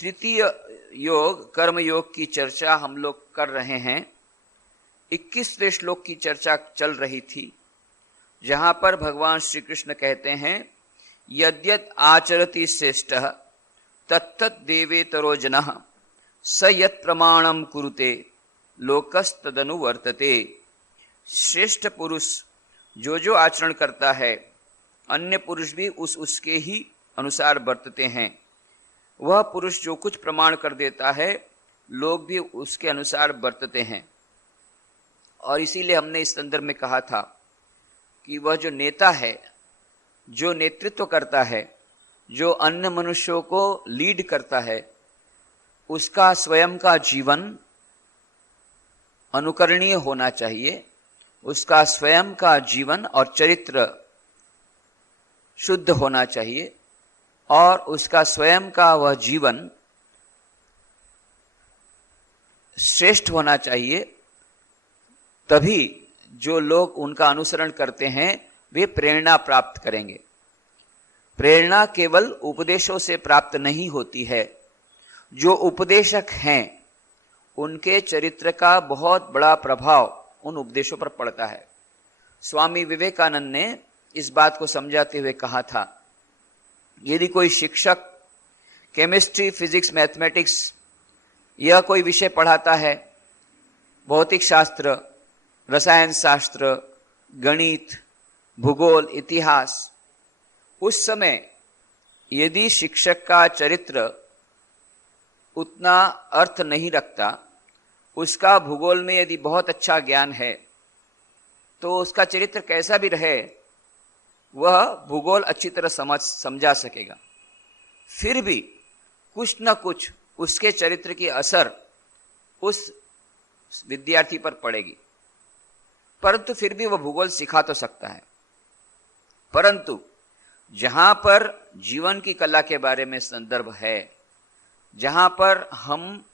तृतीय योग कर्म योग की चर्चा हम लोग कर रहे हैं। 21वें श्लोक की चर्चा चल रही थी, जहां पर भगवान श्री कृष्ण कहते हैं यद्यत आचरति श्रेष्ठः तत्तत् देवेतरो जनः स यत् प्रमाणम कुरुते लोकस्तदनु वर्तते। श्रेष्ठ पुरुष जो जो आचरण करता है अन्य पुरुष भी उसके ही अनुसार वर्तते हैं। वह पुरुष जो कुछ प्रमाण कर देता है लोग भी उसके अनुसार वर्तते हैं। और इसीलिए हमने इस संदर्भ में कहा था कि वह जो नेता है, जो नेतृत्व करता है, जो अन्य मनुष्यों को लीड करता है, उसका स्वयं का जीवन अनुकरणीय होना चाहिए। उसका स्वयं का जीवन और चरित्र शुद्ध होना चाहिए और उसका स्वयं का वह जीवन श्रेष्ठ होना चाहिए। तभी जो लोग उनका अनुसरण करते हैं वे प्रेरणा प्राप्त करेंगे। प्रेरणा केवल उपदेशों से प्राप्त नहीं होती है। जो उपदेशक हैं उनके चरित्र का बहुत बड़ा प्रभाव उन उपदेशों पर पड़ता है। स्वामी विवेकानंद ने इस बात को समझाते हुए कहा था, यदि कोई शिक्षक केमिस्ट्री, फिजिक्स, मैथमेटिक्स यह कोई विषय पढ़ाता है, भौतिक शास्त्र, रसायन शास्त्र, गणित, भूगोल, इतिहास, उस समय यदि शिक्षक का चरित्र उतना अर्थ नहीं रखता, उसका भूगोल में यदि बहुत अच्छा ज्ञान है तो उसका चरित्र कैसा भी रहे वह भूगोल अच्छी तरह समझा सकेगा। फिर भी कुछ न कुछ उसके चरित्र की असर उस विद्यार्थी पर पड़ेगी, परंतु फिर भी वह भूगोल सिखा तो सकता है। परंतु जहां पर जीवन की कला के बारे में संदर्भ है, जहां पर हम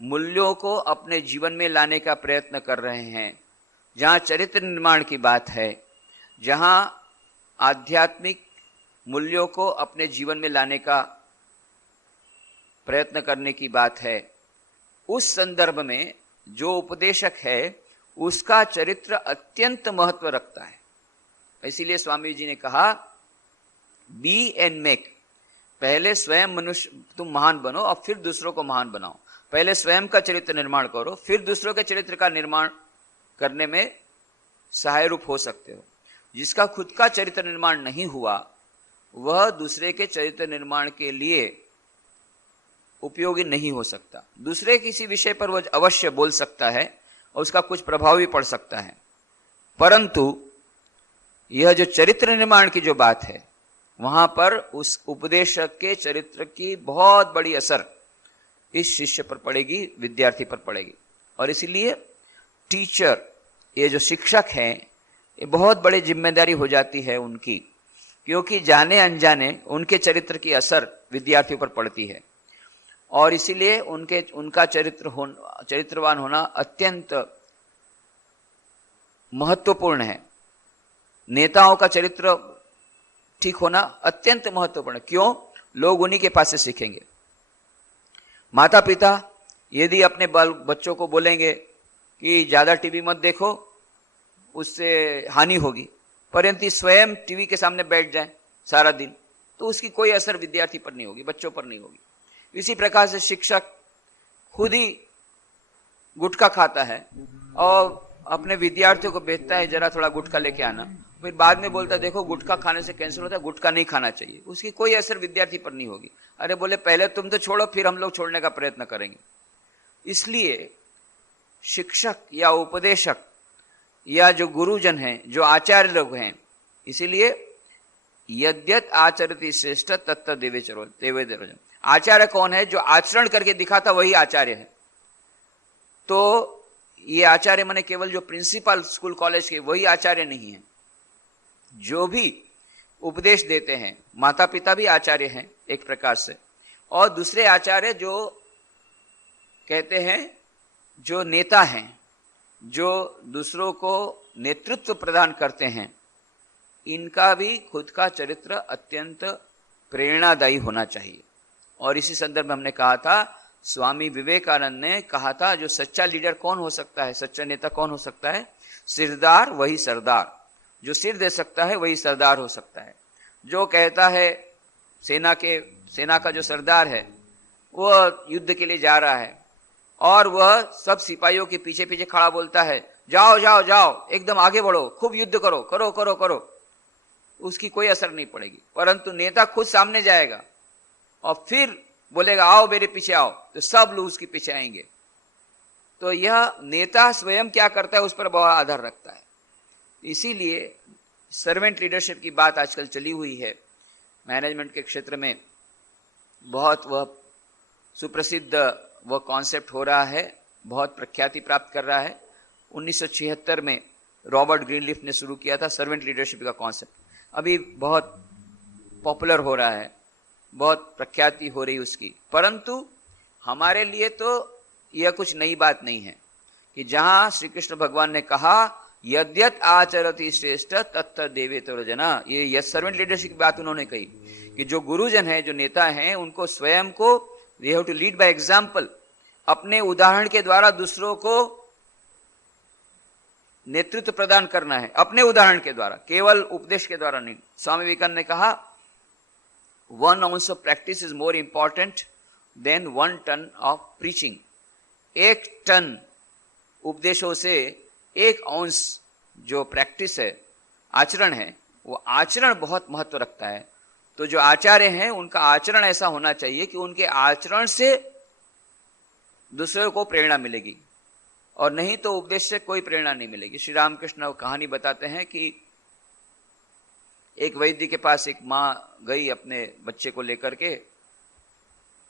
मूल्यों को अपने जीवन में लाने का प्रयत्न कर रहे हैं, जहां चरित्र निर्माण की बात है, जहां आध्यात्मिक मूल्यों को अपने जीवन में लाने का प्रयत्न करने की बात है, उस संदर्भ में जो उपदेशक है उसका चरित्र अत्यंत महत्व रखता है। इसीलिए स्वामी जी ने कहा बी एंड मेक, पहले स्वयं मनुष्य तुम महान बनो और फिर दूसरों को महान बनाओ। पहले स्वयं का चरित्र निर्माण करो, फिर दूसरों के चरित्र का निर्माण करने में सहाय रूप हो सकते हो। जिसका खुद का चरित्र निर्माण नहीं हुआ वह दूसरे के चरित्र निर्माण के लिए उपयोगी नहीं हो सकता। दूसरे किसी विषय पर वह अवश्य बोल सकता है और उसका कुछ प्रभाव भी पड़ सकता है, परंतु यह जो चरित्र निर्माण की जो बात है वहां पर उस उपदेशक के चरित्र की बहुत बड़ी असर इस शिष्य पर पड़ेगी, विद्यार्थी पर पड़ेगी। और इसलिए टीचर, ये जो शिक्षक हैं, ये बहुत बड़ी जिम्मेदारी हो जाती है उनकी, क्योंकि जाने अनजाने उनके चरित्र की असर विद्यार्थियों पर पड़ती है। और इसीलिए उनका चरित्रवान होना अत्यंत महत्वपूर्ण है। नेताओं का चरित्र ठीक होना अत्यंत महत्वपूर्ण है। क्यों? लोग उन्हीं के पास से सीखेंगे। माता पिता यदि अपने बच्चों को बोलेंगे कि ज्यादा टीवी मत देखो, उससे हानि होगी, परंतु स्वयं टीवी के सामने बैठ जाए सारा दिन, तो उसकी कोई असर विद्यार्थी पर नहीं होगी, बच्चों पर नहीं होगी। इसी प्रकार से शिक्षक खुद ही गुटखा खाता है और अपने विद्यार्थियों को भेजता है जरा थोड़ा गुटखा लेके आना, फिर बाद में बोलता है देखो गुटखा खाने से कैंसर होता है, गुटखा नहीं खाना चाहिए, उसकी कोई असर विद्यार्थी पर नहीं होगी। अरे बोले पहले तुम तो छोड़ो, फिर हम लोग छोड़ने का प्रयत्न करेंगे। इसलिए शिक्षक या उपदेशक या जो गुरुजन हैं, जो आचार्य लोग हैं, इसीलिए यद्यत आचरति श्रेष्ठ तत्त देवेचरो। आचार्य कौन है? जो आचरण करके दिखाता वही आचार्य है। तो ये आचार्य माने केवल जो प्रिंसिपल स्कूल कॉलेज के, वही आचार्य नहीं है। जो भी उपदेश देते हैं, माता पिता भी आचार्य हैं एक प्रकार से, और दूसरे आचार्य जो कहते हैं, जो नेता हैं, जो दूसरों को नेतृत्व प्रदान करते हैं, इनका भी खुद का चरित्र अत्यंत प्रेरणादायी होना चाहिए। और इसी संदर्भ में हमने कहा था, स्वामी विवेकानंद ने कहा था, जो सच्चा लीडर कौन हो सकता है, सच्चा नेता कौन हो सकता है? सिरदार वही सरदार। जो सिर दे सकता है वही सरदार हो सकता है। जो कहता है, सेना का जो सरदार है वह युद्ध के लिए जा रहा है और वह सब सिपाहियों के पीछे पीछे खड़ा बोलता है, जाओ जाओ जाओ, एकदम आगे बढ़ो, खूब युद्ध करो, करो करो करो, उसकी कोई असर नहीं पड़ेगी। परंतु नेता खुद सामने जाएगा और फिर बोलेगा, आओ मेरे पीछे आओ, तो सब लोग उसके पीछे आएंगे। तो यह नेता स्वयं क्या करता है उस पर बहुत आधार रखता है। इसीलिए सर्वेंट लीडरशिप की बात आजकल चली हुई है मैनेजमेंट के क्षेत्र में, बहुत वह सुप्रसिद्ध वह कॉन्सेप्ट हो रहा है, बहुत प्रख्याति प्राप्त कर रहा है। 1976 में रॉबर्ट ग्रीनलीफ ने शुरू किया था सर्वेंट लीडरशिप का कॉन्सेप्ट, अभी बहुत पॉपुलर हो रहा है, बहुत प्रख्याति हो रही उसकी। परंतु हमारे लिए तो यह कुछ नई बात नहीं है कि जहां श्री कृष्ण भगवान ने कहा, यद्यत आचरति श्रेष्ठ तत्त देवेतर जना, ये सर्वेंट लीडरशिप की बात उन्होंने कही कि जो गुरुजन है, जो नेता हैं, उनको स्वयं को we have to lead by example, अपने उदाहरण के द्वारा दूसरों को नेतृत्व प्रदान करना है, अपने उदाहरण के द्वारा, केवल उपदेश के द्वारा नहीं। स्वामी विवेकानंद ने कहा, 1 ounce of practice is more important than 1 ton of preaching। 1 ton उपदेशों से 1 अंश जो प्रैक्टिस है, आचरण है, वो आचरण बहुत महत्व रखता है। तो जो आचार्य हैं उनका आचरण ऐसा होना चाहिए कि उनके आचरण से दूसरों को प्रेरणा मिलेगी, और नहीं तो उपदेश से कोई प्रेरणा नहीं मिलेगी। श्री रामकृष्ण कहानी बताते हैं कि एक वैद्य के पास एक माँ गई अपने बच्चे को लेकर के,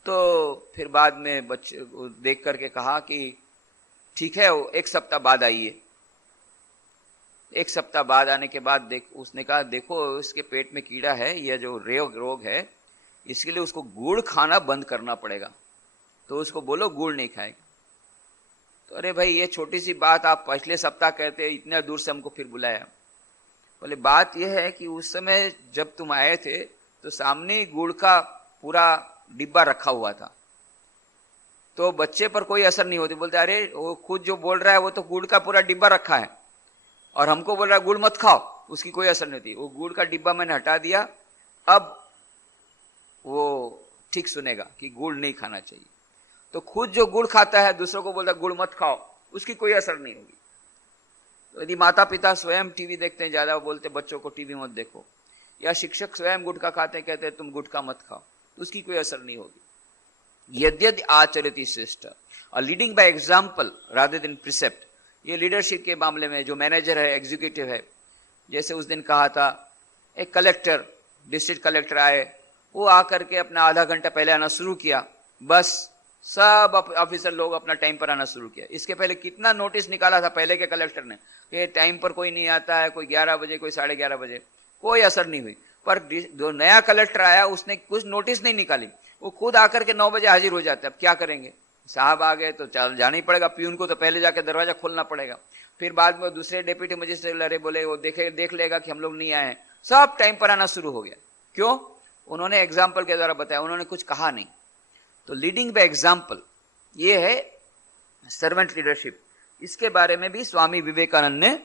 तो फिर बाद में बच्चे को देख करके कहा कि ठीक है, 1 सप्ताह बाद आइए। 1 सप्ताह बाद आने के बाद उसने कहा, देखो इसके पेट में कीड़ा है, यह जो रोग है, इसके लिए उसको गुड़ खाना बंद करना पड़ेगा, तो उसको बोलो गुड़ नहीं खाएगा। तो अरे भाई, ये छोटी सी बात आप पिछले सप्ताह कहते, इतने दूर से हमको फिर बुलाया। बोले बात यह है कि उस समय जब तुम आए थे तो सामने गुड़ का पूरा डिब्बा रखा हुआ था, तो बच्चे पर कोई असर नहीं होती। बोलते अरे वो खुद जो बोल रहा है वो तो गुड़ का पूरा डिब्बा रखा है और हमको बोल रहा है गुड़ मत खाओ, उसकी कोई असर नहीं होती। वो गुड़ का डिब्बा मैंने हटा दिया, अब वो ठीक सुनेगा कि गुड़ नहीं खाना चाहिए। तो खुद जो गुड़ खाता है दूसरों को बोलता है गुड़ मत खाओ, उसकी कोई असर नहीं होगी। तो यदि माता पिता स्वयं टीवी देखते हैं ज्यादा, बोलते बच्चों को टीवी मत देखो, या शिक्षक स्वयं गुटखा खाते हैं, कहते हैं तुम गुटखा मत खाओ, उसकी कोई असर नहीं होगी। यद्यदि आचरति श्रेष्ठ, और leading by example rather than precept, ये लीडरशिप के मामले में जो मैनेजर है, एग्जीक्यूटिव है, जैसे उस दिन कहा था, एक कलेक्टर, डिस्ट्रिक्ट कलेक्टर आए, वो आकर के अपना आधा घंटा पहले आना शुरू किया, बस सब ऑफिसर लोग अपना टाइम पर आना शुरू किया। इसके पहले कितना नोटिस निकाला था पहले के कलेक्टर ने, ये टाइम पर कोई नहीं आता है, कोई 11 बजे, कोई 11:30 बजे, कोई असर नहीं हुई। पर जो नया कलेक्टर आया उसने कुछ नोटिस नहीं निकाली, वो खुद आकर के 9 बजे हाजिर हो जाते। अब क्या करेंगे, साहब आ गए तो चल जाना ही पड़ेगा, प्यून को तो पहले जाकर दरवाजा खोलना पड़ेगा। फिर बाद में दूसरे डेप्यूटी मजिस्ट्रेट लड़े, बोले वो देख लेगा कि हम लोग नहीं आए हैं, सब टाइम पर आना शुरू हो गया। क्यों? उन्होंने एग्जाम्पल के द्वारा बताया, उन्होंने कुछ कहा नहीं। तो लीडिंग बाय एग्जाम्पल, ये है सर्वेंट लीडरशिप। इसके बारे में भी स्वामी विवेकानंद ने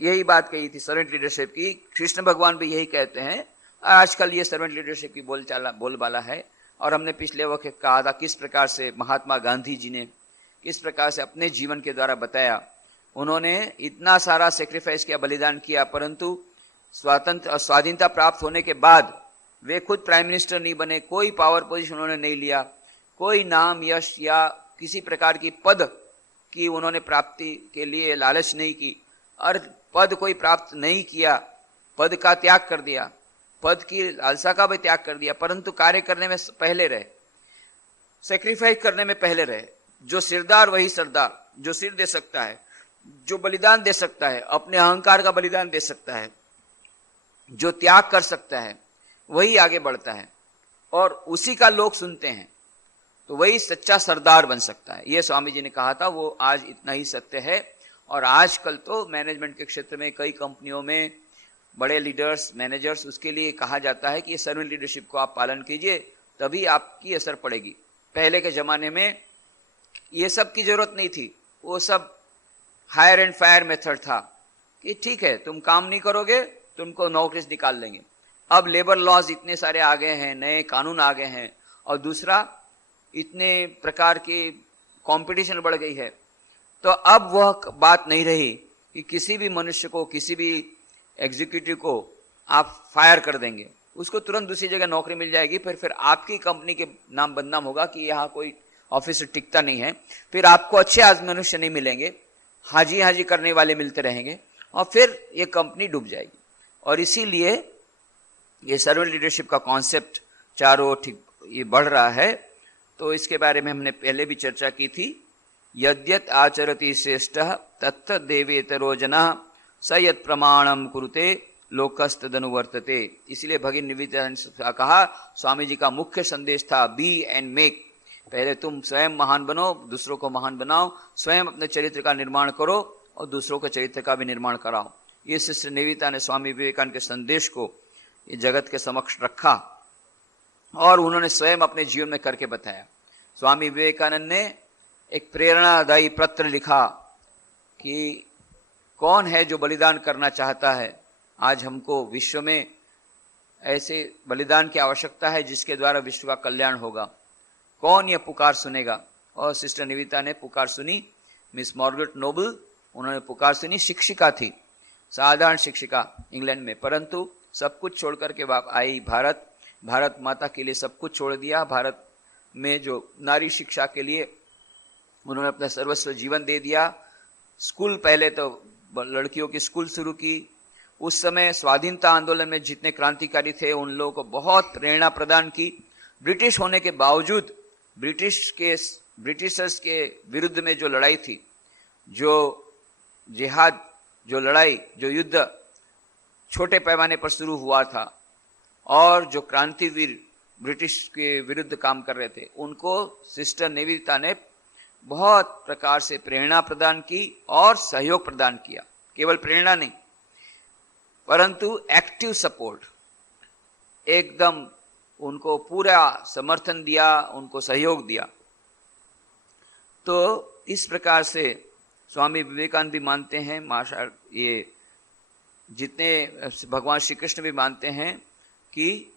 यही बात कही थी, सर्वेंट लीडरशिप की। कृष्ण भगवान भी यही कहते हैं। आजकल ये सर्वेंट लीडरशिप की बोलबाला है, और हमने पिछले वक्त कहा था किस प्रकार से महात्मा गांधी जी ने किस प्रकार से अपने जीवन के द्वारा बताया। उन्होंने इतना सारा सेक्रीफाइस किया, बलिदान किया, परंतु स्वाधीनता प्राप्त होने के बाद वे खुद प्राइम मिनिस्टर नहीं बने, कोई पावर पोजीशन उन्होंने नहीं लिया, कोई नाम यश या किसी प्रकार की पद की उन्होंने प्राप्ति के लिए लालच नहीं की, और पद कोई प्राप्त नहीं किया, पद का त्याग कर दिया, पद की लालसा का भी त्याग कर दिया, परंतु कार्य करने में पहले रहे, सेक्रीफाइस करने में पहले रहे। जो सिरदार वही सरदार, जो सिर दे सकता है, जो बलिदान दे सकता है, अपने अहंकार का बलिदान दे सकता है, जो त्याग कर सकता है, वही आगे बढ़ता है और उसी का लोग सुनते हैं, तो वही सच्चा सरदार बन सकता है। ये स्वामी जी ने कहा था, वो आज इतना ही सत्य है। और आजकल तो मैनेजमेंट के क्षेत्र में कई कंपनियों में बड़े लीडर्स, मैनेजर्स, उसके लिए कहा जाता है कि ये सर्वेंट लीडरशिप को आप पालन कीजिए, तभी आपकी असर पड़ेगी। पहले के जमाने में ये सब की जरूरत नहीं थी, वो सब हायर एंड फायर मेथड था कि ठीक है तुम काम नहीं करोगे तुमको नौकरी से निकाल लेंगे। अब लेबर लॉज इतने सारे आ गए हैं, नए कानून आ गए हैं, और दूसरा इतने प्रकार की कंपटीशन बढ़ गई है, तो अब वह बात नहीं रही कि किसी भी मनुष्य को, किसी भी एग्जीक्यूटिव को आप फायर कर देंगे, उसको तुरंत दूसरी जगह नौकरी मिल जाएगी, फिर आपकी कंपनी के नाम बदनाम होगा कि यहाँ कोई ऑफिसर टिकता नहीं है, फिर आपको अच्छे आज मनुष्य नहीं मिलेंगे, हाजी हाजी करने वाले मिलते रहेंगे, और फिर ये कंपनी डूब जाएगी। और इसीलिए ये सर्वेंट लीडरशिप का कॉन्सेप्ट चारों ठीक ये बढ़ रहा है। तो इसके बारे में हमने पहले भी चर्चा की थी। यद्यत आचरति श्रेष्ठ तत्त देवेतरो जनः स यत् प्रमाणम कुरुते लोकस्तदनुवर्तते। इसलिए भगिनी निवेदिता ने कहा, स्वामी जी का मुख्य संदेश था बी एंड मेक। पहले तुम स्वयं महान बनो, दूसरों को महान बनाओ, स्वयं अपने चरित्र का निर्माण करो और दूसरों के चरित्र का भी निर्माण कराओ। ये सिस्टर निवेदिता ने स्वामी विवेकानंद के संदेश को ये जगत के समक्ष रखा और उन्होंने स्वयं अपने जीवन में करके बताया। स्वामी विवेकानंद ने एक प्रेरणादायी पत्र लिखा कि कौन है जो बलिदान करना चाहता है। आज हमको विश्व में ऐसे बलिदान की आवश्यकता है जिसके द्वारा विश्व का कल्याण होगा। कौन यह पुकार सुनेगा? और सिस्टर निवेदिता ने पुकार सुनी। मिस मार्गरेट नोबल, उन्होंने पुकार सुनी। शिक्षिका थी, साधारण शिक्षिका इंग्लैंड में, परंतु सब कुछ छोड़ करके आई भारत माता के लिए सब कुछ छोड़ दिया। भारत में जो नारी शिक्षा के लिए उन्होंने अपना सर्वस्व जीवन दे दिया। स्कूल, पहले तो लड़कियों की स्कूल शुरू की। उस समय स्वाधीनता आंदोलन में जितने क्रांतिकारी थे उन लोगों को बहुत प्रेरणा प्रदान की। ब्रिटिश होने के बावजूद ब्रिटिशर्स के विरुद्ध में जो लड़ाई थी, जो जिहाद, जो लड़ाई, जो युद्ध छोटे पैमाने पर शुरू हुआ था और जो क्रांतिवीर ब्रिटिश के विरुद्ध काम कर रहे थे, उनको सिस्टर निवेदिता ने बहुत प्रकार से प्रेरणा प्रदान की और सहयोग प्रदान किया। केवल प्रेरणा नहीं परंतु एक्टिव सपोर्ट, एकदम उनको पूरा समर्थन दिया, उनको सहयोग दिया। तो इस प्रकार से स्वामी विवेकानंद भी मानते हैं, माशा ये जितने भगवान श्री कृष्ण भी मानते हैं कि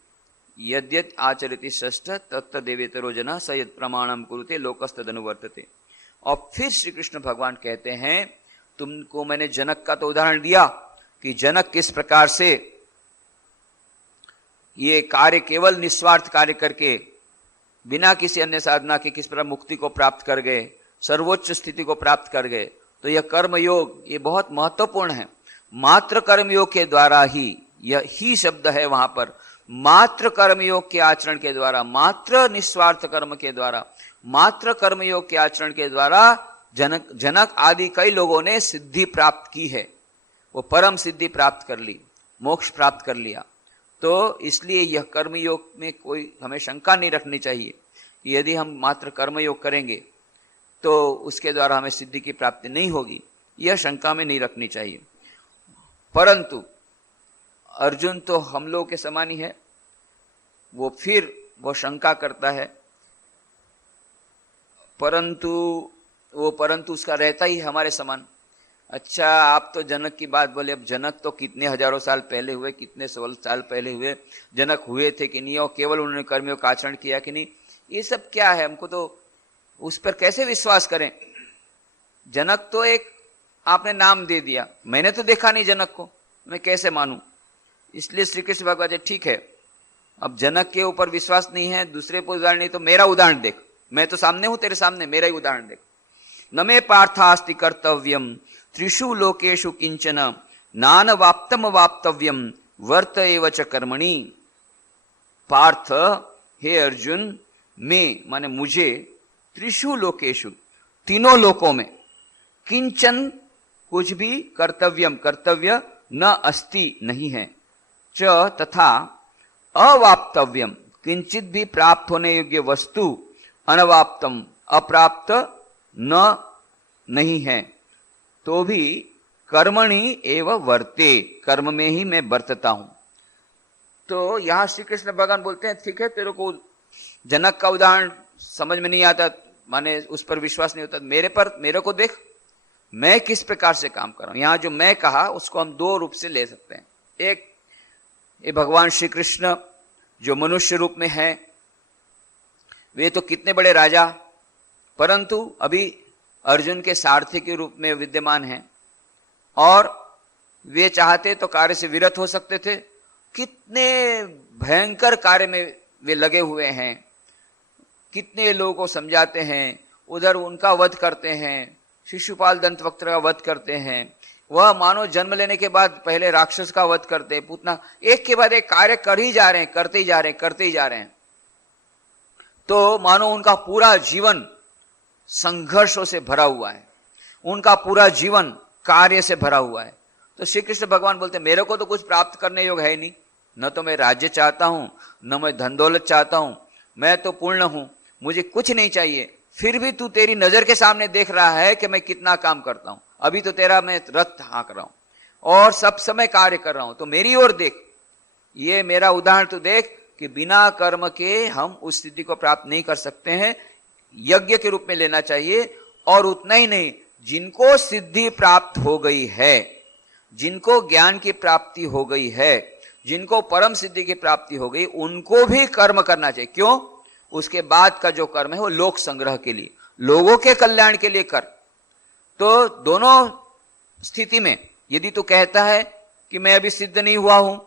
यद्यत आचरति श्रेष्ठ तत्त देवेतरो जनः स यत् प्रमाणम कुरुते लोकस्तदनुवर्तते। और फिर श्री कृष्ण भगवान कहते हैं, तुमको मैंने जनक का तो उदाहरण दिया कि जनक किस प्रकार से ये कार्य केवल निस्वार्थ कार्य करके बिना किसी अन्य साधना के किस प्रकार मुक्ति को प्राप्त कर गए, सर्वोच्च स्थिति को प्राप्त कर गए। तो यह कर्म योग ये बहुत महत्वपूर्ण है। मात्र कर्मयोग के द्वारा ही, यह ही शब्द है वहां पर, मात्र कर्मयोग के आचरण के द्वारा, मात्र निस्वार्थ कर्म के द्वारा, मात्र कर्मयोग के आचरण के द्वारा जनक आदि कई लोगों ने सिद्धि प्राप्त की है। वो परम सिद्धि प्राप्त कर ली, मोक्ष प्राप्त कर लिया। तो इसलिए यह कर्मयोग में कोई हमें शंका नहीं रखनी चाहिए कि यदि हम मात्र कर्मयोग करेंगे तो उसके द्वारा हमें सिद्धि की प्राप्ति नहीं होगी, यह शंका में नहीं रखनी चाहिए। परंतु अर्जुन तो हम लोग के समान ही है, वो शंका करता है, परंतु उसका रहता ही हमारे समान। अच्छा, आप तो जनक की बात बोले, अब जनक तो कितने हजारों साल पहले हुए, कितने सौ साल पहले हुए, जनक हुए थे कि नहीं, और केवल उन्होंने कर्मियों का आचरण किया कि नहीं, ये सब क्या है? हमको तो उस पर कैसे विश्वास करें? जनक तो एक आपने नाम दे दिया, मैंने तो देखा नहीं जनक को, मैं कैसे मानूं? इसलिए श्री कृष्ण भगवान जी, ठीक है, अब जनक के ऊपर विश्वास नहीं है, दूसरे पर उदाहरण नहीं, तो मेरा उदाहरण देख, मैं तो सामने हूं तेरे सामने, मेरा ही उदाहरण देख। न मे पार्थास्ति कर्तव्यम त्रिषु लोकेषु किंचन नान वाप्तम वाप्तव्यम वर्त एव च कर्मणि। पार्थ, हे अर्जुन, मैं माने मुझे, त्रिषु लोकेषु तीनों लोकों में, किंचन कुछ भी, कर्तव्यम कर्तव्य न अस्ति नहीं है, च तथा अवाप्तव्यम किंचित भी प्राप्त होने योग्य वस्तु, अनवाप्तम अप्राप्त न नहीं है, तो भी कर्मणि एव वर्ते, कर्म में ही मैं बरतता हूं। तो यहां श्री कृष्ण भगवान बोलते हैं, ठीक है, तेरे को जनक का उदाहरण समझ में नहीं आता, माने उस पर विश्वास नहीं होता। मेरे को देख, मैं किस प्रकार से काम कर रहा हूं। यहां जो मैं कहा उसको हम दो रूप से ले सकते हैं। एक, ये भगवान श्री कृष्ण जो मनुष्य रूप में है, वे तो कितने बड़े राजा, परंतु अभी अर्जुन के सारथी के रूप में विद्यमान हैं, और वे चाहते तो कार्य से विरत हो सकते थे। कितने भयंकर कार्य में वे लगे हुए हैं, कितने लोगों को समझाते हैं, उधर उनका वध करते हैं, शिशुपाल दंतवक्त्र का वध करते हैं, वह मानो जन्म लेने के बाद पहले राक्षस का वध करते हैं, पूतना, एक के बाद एक कार्य कर ही जा रहे हैं, करते ही जा रहे हैं। तो मानो उनका पूरा जीवन संघर्षों से भरा हुआ है, उनका पूरा जीवन कार्य से भरा हुआ है। तो श्री कृष्ण भगवान बोलते हैं, मेरे को तो कुछ प्राप्त करने योग है नहीं, न तो मैं राज्य चाहता हूं, न मैं धन दौलत चाहता हूं, मैं तो पूर्ण हूं, मुझे कुछ नहीं चाहिए। फिर भी तू तेरी नजर के सामने देख रहा है कि मैं कितना काम करता हूं। अभी तो तेरा मैं रथ हाँक रहा हूं और सब समय कार्य कर रहा हूं, तो मेरी ओर देख, ये मेरा उदाहरण तू देख कि बिना कर्म के हम उस स्थिति को प्राप्त नहीं कर सकते हैं, यज्ञ के रूप में लेना चाहिए। और उतना ही नहीं, जिनको सिद्धि प्राप्त हो गई है, जिनको ज्ञान की प्राप्ति हो गई है, जिनको परम सिद्धि की प्राप्ति हो गई, उनको भी कर्म करना चाहिए। क्यों? उसके बाद का जो कर्म है वो लोक संग्रह के लिए, लोगों के कल्याण के लिए कर। तो दोनों स्थिति में यदि तू कहता है कि मैं अभी सिद्ध नहीं हुआ हूं,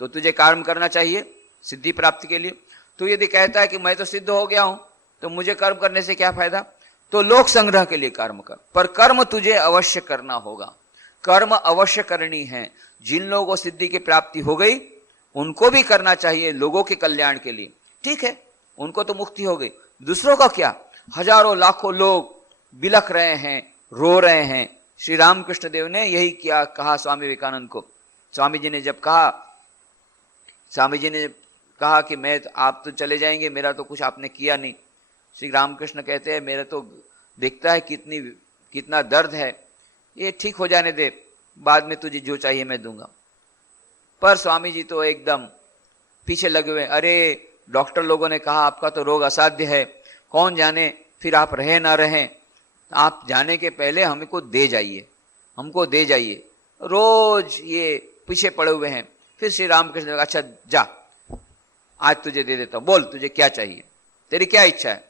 तो तुझे कर्म करना चाहिए सिद्धि प्राप्ति के लिए। तो यदि कहता है कि मैं तो सिद्ध हो गया हूं, तो मुझे कर्म करने से क्या फायदा, तो लोक संग्रह के लिए कर्म कर। पर कर्म तुझे अवश्य करना होगा, कर्म अवश्य करनी है। जिन लोगों को सिद्धि की प्राप्ति हो गई उनको भी करना चाहिए लोगों के कल्याण के लिए। ठीक है, उनको तो मुक्ति हो गई, दूसरों का क्या? हजारों लाखों लोग बिलख रहे हैं, रो रहे हैं। श्री रामकृष्ण देव ने यही क्या कहा स्वामी विवेकानंद को। स्वामी जी ने कहा कि आप तो चले जाएंगे, मेरा तो कुछ आपने किया नहीं। श्री रामकृष्ण कहते हैं, मेरा तो दिखता है कितना दर्द है, ये ठीक हो जाने दे, बाद में तुझे जो चाहिए मैं दूंगा। पर स्वामी जी तो एकदम पीछे लगे हुए, अरे डॉक्टर लोगों ने कहा आपका तो रोग असाध्य है, कौन जाने फिर आप रहे ना रहें, आप जाने के पहले हमको दे जाइए। रोज ये पीछे पड़े हुए हैं। फिर श्री रामकृष्ण, अच्छा जा, आज तुझे दे देता हूं, बोल तुझे क्या चाहिए, तेरी क्या इच्छा है?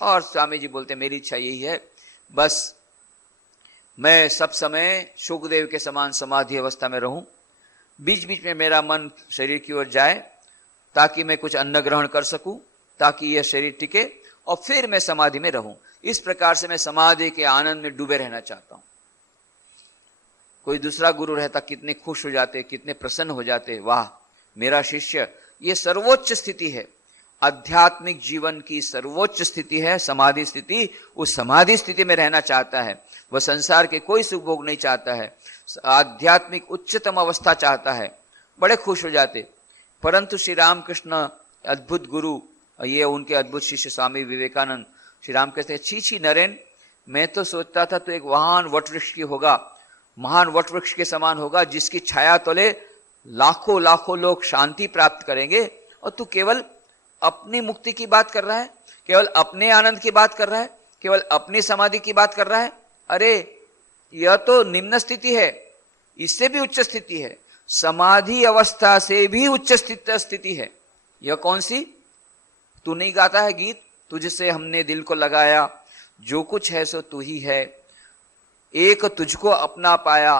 और स्वामी जी बोलते, मेरी इच्छा यही है, बस मैं सब समय शुकदेव के समान समाधि अवस्था में रहूं, बीच बीच में मेरा मन शरीर की ओर जाए ताकि मैं कुछ अन्न ग्रहण कर सकूं, ताकि यह शरीर टिके, और फिर मैं समाधि में रहूं। इस प्रकार से मैं समाधि के आनंद में डूबे रहना चाहता हूं। कोई दूसरा गुरु रहता, कितने खुश हो जाते, कितने प्रसन्न हो जाते, वाह मेरा शिष्य, ये सर्वोच्च स्थिति है, आध्यात्मिक जीवन की सर्वोच्च स्थिति है समाधि स्थिति। उस समाधि स्थिति में रहना चाहता है, वह संसार के कोई सुख भोग नहीं चाहता है, आध्यात्मिक उच्चतम अवस्था चाहता है, बड़े खुश हो जाते। परंतु श्री रामकृष्ण अद्भुत गुरु, ये उनके अद्भुत शिष्य स्वामी विवेकानंद, श्री राम कहते हैं, छी नरेन, मैं तो सोचता था तो एक महान वटवृक्ष की होगा, महान वटवृक्ष के समान होगा, जिसकी छाया तले लाखों लाखों लोग शांति प्राप्त करेंगे, और तू केवल अपनी मुक्ति की बात कर रहा है, केवल अपने आनंद की बात कर रहा है, केवल अपनी समाधि की बात कर रहा है। अरे यह तो निम्न स्थिति है, इससे भी उच्च स्थिति है, समाधि अवस्था से भी उच्च स्थिति है। यह कौन सी? तू नहीं गाता है गीत, तुझसे हमने दिल को लगाया, जो कुछ है सो तू ही है, एक तुझको अपना पाया,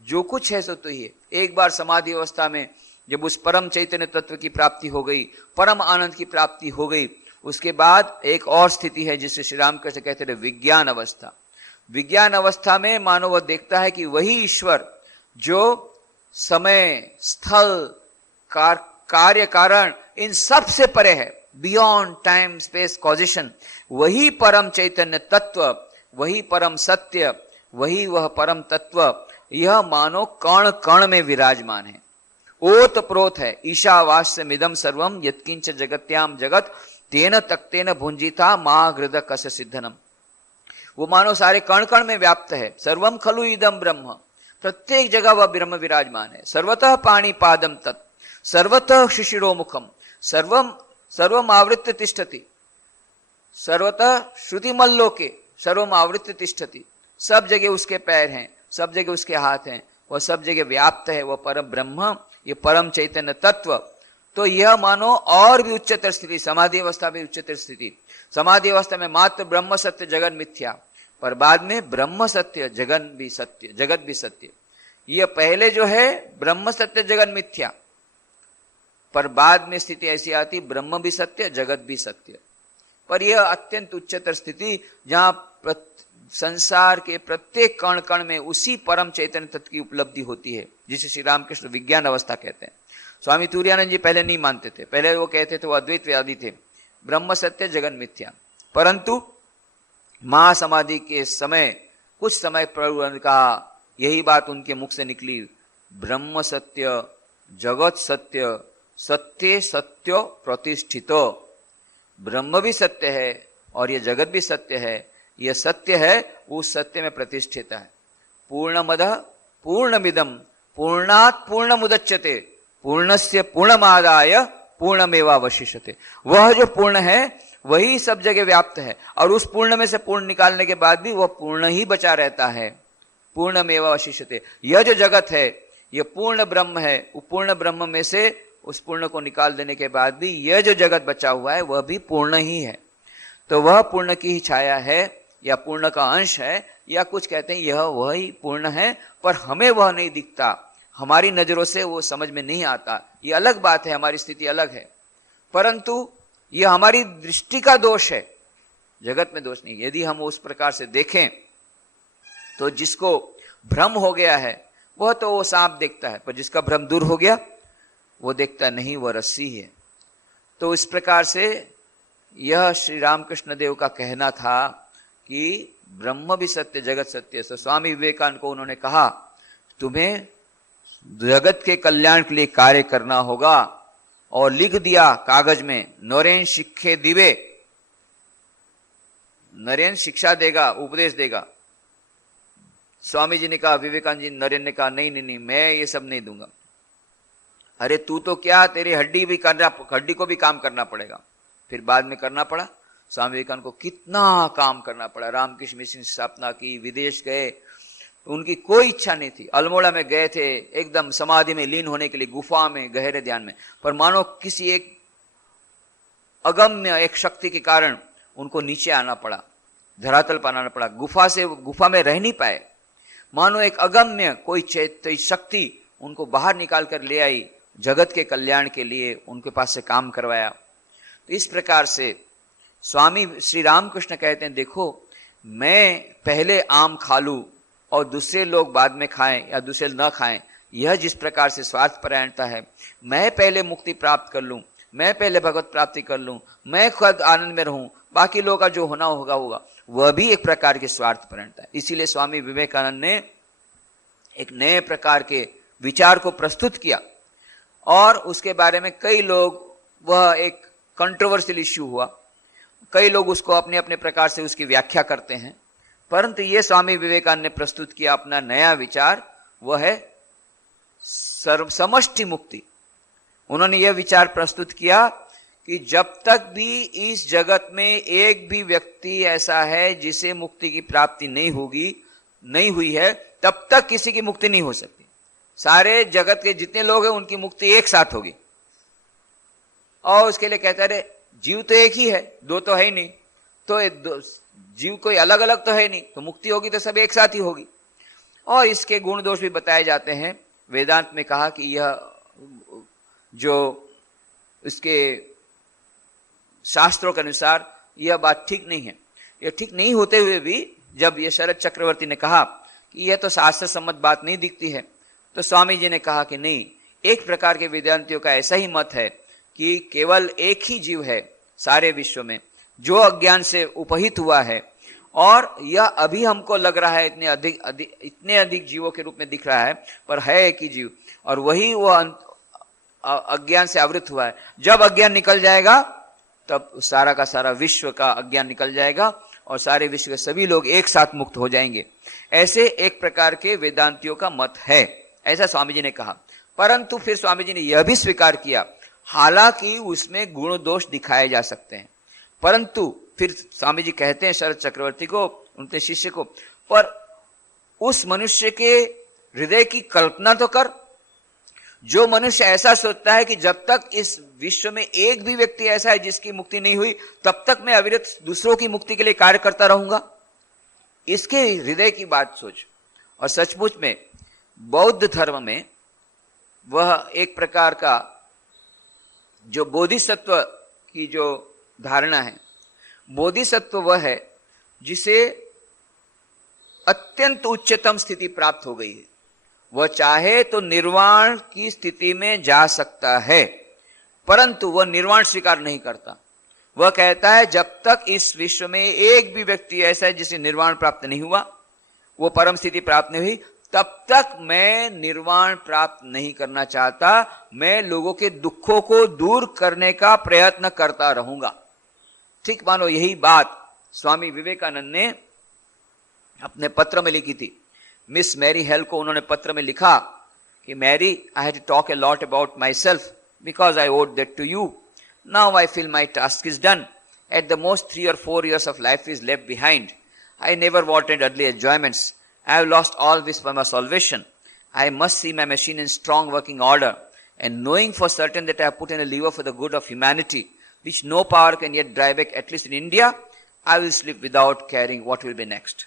जो कुछ है सो तू ही है। एक बार समाधि अवस्था में जब उस परम चैतन्य तत्व की प्राप्ति हो गई, परम आनंद की प्राप्ति हो गई, उसके बाद एक और स्थिति है जिसे श्री राम कैसे कहते थे, विज्ञान अवस्था। विज्ञान अवस्था में मानो वह देखता है कि वही ईश्वर जो समय, स्थल, कार्य कारण इन सब से परे है, बियॉन्ड टाइम स्पेस कॉजेशन, वही परम चैतन्य तत्व, वही परम सत्य, वही वह परम तत्व, यह मानो कण कण में विराजमान है, ओत प्रोत है। ईशावास्य मिदम सर्वम यत्किंच जगत्याम जगत तेन तक्तेन भुंजिता मां हृदय कस सिद्धनम। वो मानो सारे कण कण में व्याप्त है। सर्वम खलु इदम ब्रह्म, प्रत्येक जगह वह ब्रह्म विराजमान है। सर्वतः पाणी पादम तत्, सर्वतः शिशिरो मुखम, सर्वम सर्वम आवृत्य तिष्ठति, सर्वतः श्रुतिमल्लोके सर्वम आवृत्य तिष्ठति, सब जगह उसके पैर हैं, सब जगह उसके हाथ हैं, वह सब जगह व्याप्त है, वह परम ब्रह्म, ये परम चैतन्य तत्व। तो यह मानो और भी उच्चतर स्थिति, समाधि अवस्था में उच्चतर स्थिति। समाधि अवस्था में मात्र ब्रह्म सत्य जगत मिथ्या, पर बाद में ब्रह्म सत्य जगत भी सत्य, जगत भी सत्य। यह पहले जो है ब्रह्म सत्य जगत मिथ्या, पर बाद में स्थिति ऐसी आती ब्रह्म भी सत्य जगत भी सत्य। पर यह अत्यंत उच्चतर स्थिति जहां संसार के प्रत्येक कण कण में उसी परम चैतन्य तत्व की उपलब्धि होती है, जिसे श्री रामकृष्ण विज्ञान अवस्था कहते हैं। स्वामी तुरानंद जी पहले नहीं मानते थे, पहले वो कहते थे वो अद्वैतवादी थे, ब्रह्म सत्य जगन मिथ्या। परंतु महासमाधि के समय कुछ समय पर उन्होंने कहा, यही बात उनके मुख से निकली, ब्रह्म सत्य जगत सत्य, सत्य सत्य प्रतिष्ठितो। ब्रह्म भी सत्य है और ये जगत भी सत्य है, यह सत्य है उस सत्य में प्रतिष्ठित है। पूर्णमदः पूर्णमिदं पूर्णात् पूर्णमुदच्यते पूर्णस्य पूर्णमादाय पूर्णमेवावशिष्यते। वह जो पूर्ण है वही सब जगह व्याप्त है, और उस पूर्ण में से पूर्ण निकालने के बाद भी वह पूर्ण ही बचा रहता है। पूर्णमेवावशिष्यते, यह जो जगत है यह पूर्ण ब्रह्म है, वो पूर्ण ब्रह्म में से उस पूर्ण को निकाल देने के बाद भी यह जो जगत बचा हुआ है वह भी पूर्ण ही है। तो वह पूर्ण की ही छाया है या पूर्ण का अंश है, या कुछ कहते हैं यह वही पूर्ण है, पर हमें वह नहीं दिखता, हमारी नजरों से वो समझ में नहीं आता। ये अलग बात है, हमारी स्थिति अलग है, परंतु यह हमारी दृष्टि का दोष है, जगत में दोष नहीं। यदि हम उस प्रकार से देखें तो जिसको भ्रम हो गया है वह तो वो सांप देखता है, पर जिसका भ्रम दूर हो गया वो देखता नहीं, वह रस्सी है। तो इस प्रकार से यह श्री रामकृष्ण देव का कहना था कि ब्रह्म भी सत्य जगत सत्य। तो स्वामी विवेकानंद को उन्होंने कहा, तुम्हें जगत के कल्याण के लिए कार्य करना होगा, और लिख दिया कागज में, नरेन शिक्षे दिवे, नरेन शिक्षा देगा, उपदेश देगा। स्वामी जी ने कहा, विवेकानंद जी, नरेन ने कहा, नहीं नहीं नहीं, मैं ये सब नहीं दूंगा। अरे तू तो क्या, तेरी हड्डी भी करना, हड्डी को भी काम करना पड़ेगा। फिर बाद में करना पड़ा, स्वामी विवेकानंद को कितना काम करना पड़ा। रामकृष्ण मिशन स्थापना की, विदेश गए, उनकी कोई इच्छा नहीं थी। अल्मोड़ा में गए थे एकदम समाधि में लीन होने के लिए, गुफा में, गहरे ध्यान में, पर मानो किसी एक अगम्य एक शक्ति के कारण उनको नीचे आना पड़ा, धरातल पर आना पड़ा। गुफा में रह नहीं पाए, मानो एक अगम्य कोई चैत्य शक्ति उनको बाहर निकाल कर ले आई, जगत के कल्याण के लिए उनके पास से काम करवाया। तो इस प्रकार से स्वामी श्री रामकृष्ण कहते हैं, देखो मैं पहले आम खा लूं और दूसरे लोग बाद में खाएं या दूसरे न खाएं, यह जिस प्रकार से स्वार्थपरायणता है, मैं पहले मुक्ति प्राप्त कर लूं, मैं पहले भगवत प्राप्ति कर लूं, मैं खुद आनंद में रहूं, बाकी लोगों का जो होना होगा होगा, वह भी एक प्रकार की स्वार्थपरायणता है। इसीलिए स्वामी विवेकानंद ने एक नए प्रकार के विचार को प्रस्तुत किया, और उसके बारे में कई लोग, वह एक कंट्रोवर्शियल इश्यू हुआ, कई लोग उसको अपने अपने प्रकार से उसकी व्याख्या करते हैं, परंतु ये स्वामी विवेकानंद ने प्रस्तुत किया अपना नया विचार, वह है समष्टि मुक्ति। उन्होंने यह विचार प्रस्तुत किया कि जब तक भी इस जगत में एक भी व्यक्ति ऐसा है जिसे मुक्ति की प्राप्ति नहीं हुई है, तब तक किसी की मुक्ति नहीं हो सकती। सारे जगत के जितने लोग हैं उनकी मुक्ति एक साथ होगी। और उसके लिए कहते हैं, जीव तो एक ही है, दो तो है ही नहीं, तो जीव कोई अलग अलग तो है नहीं, तो मुक्ति होगी तो सब एक साथ ही होगी। और इसके गुण दोष भी बताए जाते हैं। वेदांत में कहा कि यह जो इसके शास्त्रों के अनुसार यह बात ठीक नहीं है। यह ठीक नहीं होते हुए भी जब यह शरद चक्रवर्ती ने कहा कि यह तो शास्त्र सम्मत बात नहीं दिखती है, तो स्वामी जी ने कहा कि नहीं, एक प्रकार के वेदांतियों का ऐसा ही मत है कि केवल एक ही जीव है सारे विश्व में जो अज्ञान से उपहित हुआ है, और यह अभी हमको लग रहा है इतने अधिक जीवों के रूप में दिख रहा है, पर है एक ही जीव, और वही वह अज्ञान से आवृत हुआ है। जब अज्ञान निकल जाएगा तब सारा का सारा विश्व का अज्ञान निकल जाएगा और सारे विश्व के सभी लोग एक साथ मुक्त हो जाएंगे। ऐसे एक प्रकार के वेदांतियों का मत है, ऐसा स्वामी जी ने कहा। परंतु फिर स्वामी जी ने यह भी स्वीकार किया, हालांकि उसमें गुण दोष दिखाए जा सकते हैं, परंतु फिर स्वामी जी कहते हैं शरद चक्रवर्ती को, उनके शिष्य को, पर उस मनुष्य के हृदय की कल्पना तो कर। जो मनुष्य ऐसा सोचता है कि जब तक इस विश्व में एक भी व्यक्ति ऐसा है जिसकी मुक्ति नहीं हुई, तब तक मैं अविरत दूसरों की मुक्ति के लिए कार्य करता रहूंगा, इसके हृदय की बात सोच। और सचमुच में बौद्ध धर्म में वह एक प्रकार का जो बोधिसत्व की जो धारणा है, बोधिसत्व वह है जिसे अत्यंत उच्चतम स्थिति प्राप्त हो गई है। वह चाहे तो निर्वाण की स्थिति में जा सकता है, परंतु वह निर्वाण स्वीकार नहीं करता। वह कहता है जब तक इस विश्व में एक भी व्यक्ति ऐसा है जिसे निर्वाण प्राप्त नहीं हुआ, वो परम स्थिति प्राप्त नहीं हुई, तब तक मैं निर्वाण प्राप्त नहीं करना चाहता। मैं लोगों के दुखों को दूर करने का प्रयत्न करता रहूंगा। ठीक मानो यही बात स्वामी विवेकानंद ने अपने पत्र में लिखी थी। मिस मैरी हेल को उन्होंने पत्र में लिखा कि Mary, I had to talk a lot about my self because I owed that to you. Now I feel my task is done. At the most 3 or 4 years of life is left behind. I never wanted earthly enjoyments. I have lost all wish for my salvation. I must see my machine in strong working order, and knowing for certain that I have put in a lever for the good of humanity, which no power can yet drive back, at least in India, I will sleep without caring what will be next.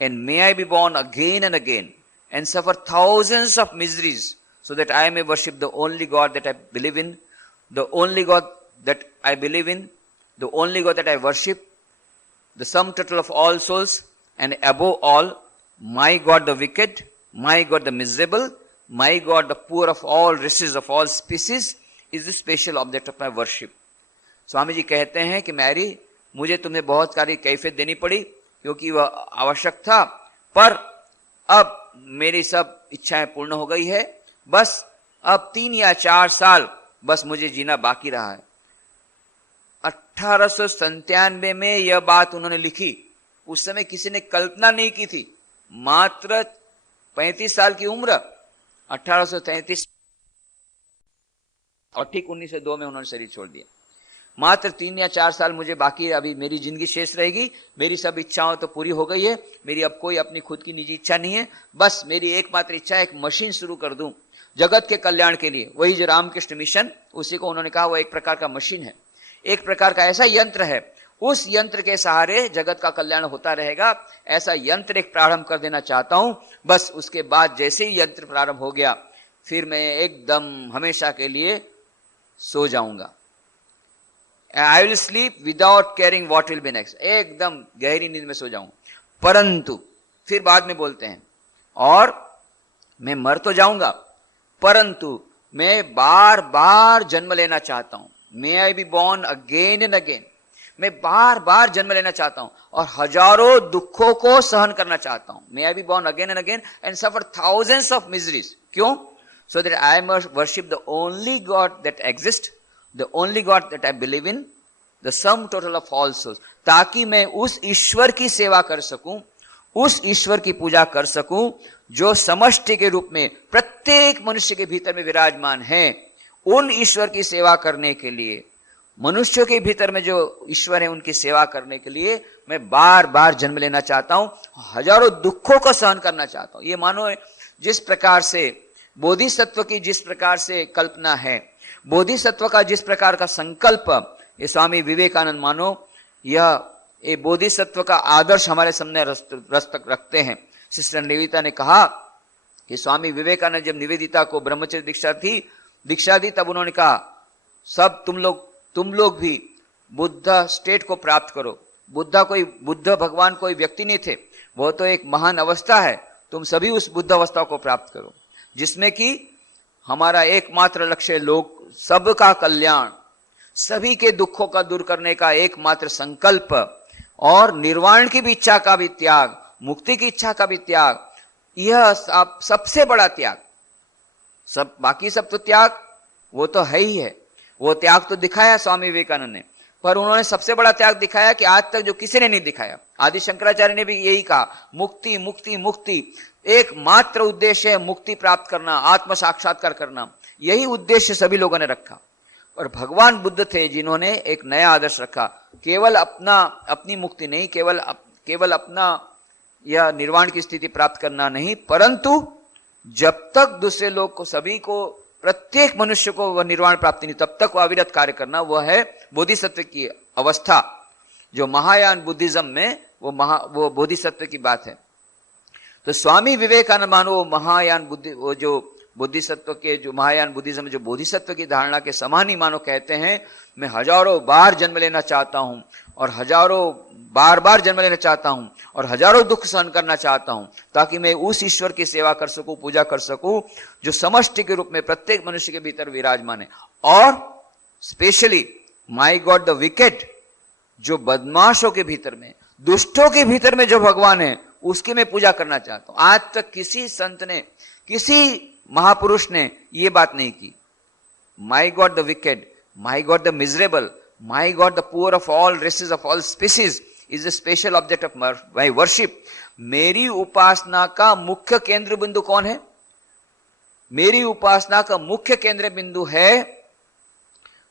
And may I be born again and again, and suffer thousands of miseries, so that I may worship the only God that I believe in, the only God that I believe in, the only God that I worship, the sum total of all souls, and above all, my God the wicked, my God the miserable, my God the poor of all races of all species, is the special object of my worship. Swami ji कहते हैं कि Mary, मुझे तुम्हें बहुत सारी कैफियत देनी पड़ी क्योंकि वह आवश्यक था, पर अब मेरी सब इच्छाएं पूर्ण हो गई है। बस अब 3 या 4 साल बस मुझे जीना बाकी रहा है। 1897 में यह बात उन्होंने लिखी। उस समय किसी ने कल्पना नहीं की थी। मात्र 35 साल की उम्र, 1833, और ठीक 1902 में उन्होंने शरीर छोड़ दिया। मात्र 3 या 4 साल मुझे बाकी, अभी मेरी जिंदगी शेष रहेगी। मेरी सब इच्छाओं तो पूरी हो गई है। मेरी अब कोई अपनी खुद की निजी इच्छा नहीं है। बस मेरी एकमात्र इच्छा है एक मशीन शुरू कर दूं जगत के कल्याण के लिए। वही जो रामकृष्ण मिशन, उसी को उन्होंने कहा वो एक प्रकार का मशीन है, एक प्रकार का ऐसा यंत्र है। उस यंत्र के सहारे जगत का कल्याण होता रहेगा। ऐसा यंत्र एक प्रारंभ कर देना चाहता हूं। बस उसके बाद जैसे ही यंत्र प्रारंभ हो गया, फिर मैं एकदम हमेशा के लिए सो जाऊंगा। I will sleep without caring what will be next. एकदम गहरी नींद में सो जाऊं। परंतु फिर बाद में बोलते हैं, और मैं मर तो जाऊंगा, परंतु मैं बार बार जन्म लेना चाहता हूं। May I be born again and again. मैं बार बार जन्म लेना चाहता हूं और हजारों दुखों को सहन करना चाहता हूं। May I be born again and again and suffer thousands of miseries. क्यों? So that I must worship the only God that exists, the only God that I believe in, the sum total of all souls. ताकि मैं उस ईश्वर की सेवा कर सकूं, उस ईश्वर की पूजा कर सकूं जो समष्टि के रूप में प्रत्येक मनुष्य के भीतर में विराजमान है। उन ईश्वर की सेवा करने के लिए, मनुष्यों के भीतर में जो ईश्वर है उनकी सेवा करने के लिए मैं बार बार जन्म लेना चाहता हूं, हजारों दुखों को सहन करना चाहता हूं। ये मानो जिस प्रकार से बोधिसत्व की जिस प्रकार से कल्पना है, बोधिसत्व का जिस प्रकार का संकल्प ये स्वामी विवेकानंद मानो यह बोधिसत्व का आदर्श हमारे सामने रखते हैं। सिस्टर निवेदिता ने कहा कि स्वामी विवेकानंद जब निवेदिता को ब्रह्मचर्य दीक्षा दी, तब उन्होंने कहा सब तुम लोग भी बुद्ध स्टेट को प्राप्त करो। बुद्ध भगवान कोई व्यक्ति नहीं थे, वो तो एक महान अवस्था है। तुम सभी उस बुद्ध अवस्था को प्राप्त करो जिसमें कि हमारा एकमात्र लक्ष्य लोग सबका कल्याण, सभी के दुखों का दूर करने का एकमात्र संकल्प, और निर्वाण की भी इच्छा का भी त्याग, मुक्ति की इच्छा का भी त्याग, यह सबसे बड़ा त्याग। सब बाकी सब तो त्याग वो तो है ही है, वो त्याग तो दिखाया स्वामी विवेकानंद ने, पर उन्होंने सबसे बड़ा त्याग दिखाया कि आज तक जो किसी ने नहीं दिखाया। आदि शंकराचार्य ने भी यही कहा, मुक्ति मुक्ति मुक्ति, एकमात्र उद्देश्य है मुक्ति प्राप्त करना, आत्म साक्षात्कार करना। यही उद्देश्य सभी लोगों ने रखा। और भगवान बुद्ध थे जिन्होंने एक नया आदर्श रखा, केवल अपनी मुक्ति नहीं, केवल अपना यह निर्वाण की स्थिति प्राप्त करना नहीं, परंतु जब तक दूसरे लोग को, सभी को, प्रत्येक मनुष्य को वह निर्वाण प्राप्ति नहीं, तब तक वह अविरत कार्य करना, वह है बोधिसत्व की अवस्था। जो महायान बुद्धिज्म में वो बोधिसत्व की बात है। तो स्वामी विवेकानंद मानो वो महायान बुद्धि, वो जो बोधिसत्व के, जो महायान बुद्धिज्म जो बोधिसत्व की धारणा के समान ही मानो कहते हैं, मैं हजारों बार जन्म लेना चाहता हूं और हजारों बार जन्म लेना चाहता हूं और हजारों दुख सहन करना चाहता हूं, ताकि मैं उस ईश्वर की सेवा कर सकूं, पूजा कर सकूं, जो समष्टि के रूप में प्रत्येक मनुष्य के भीतर विराजमान है। और specially my god the wicket, जो बदमाशों के भीतर में, दुष्टों के भीतर में जो भगवान है, उसकी मैं पूजा करना चाहता हूं। आज तक किसी संत ने, किसी महापुरुष ने यह बात नहीं की। My god the wicked, my god the miserable, my god the poor of all races of all species is the special object of my worship. मेरी उपासना का मुख्य केंद्र बिंदु कौन है? मेरी उपासना का मुख्य केंद्र बिंदु है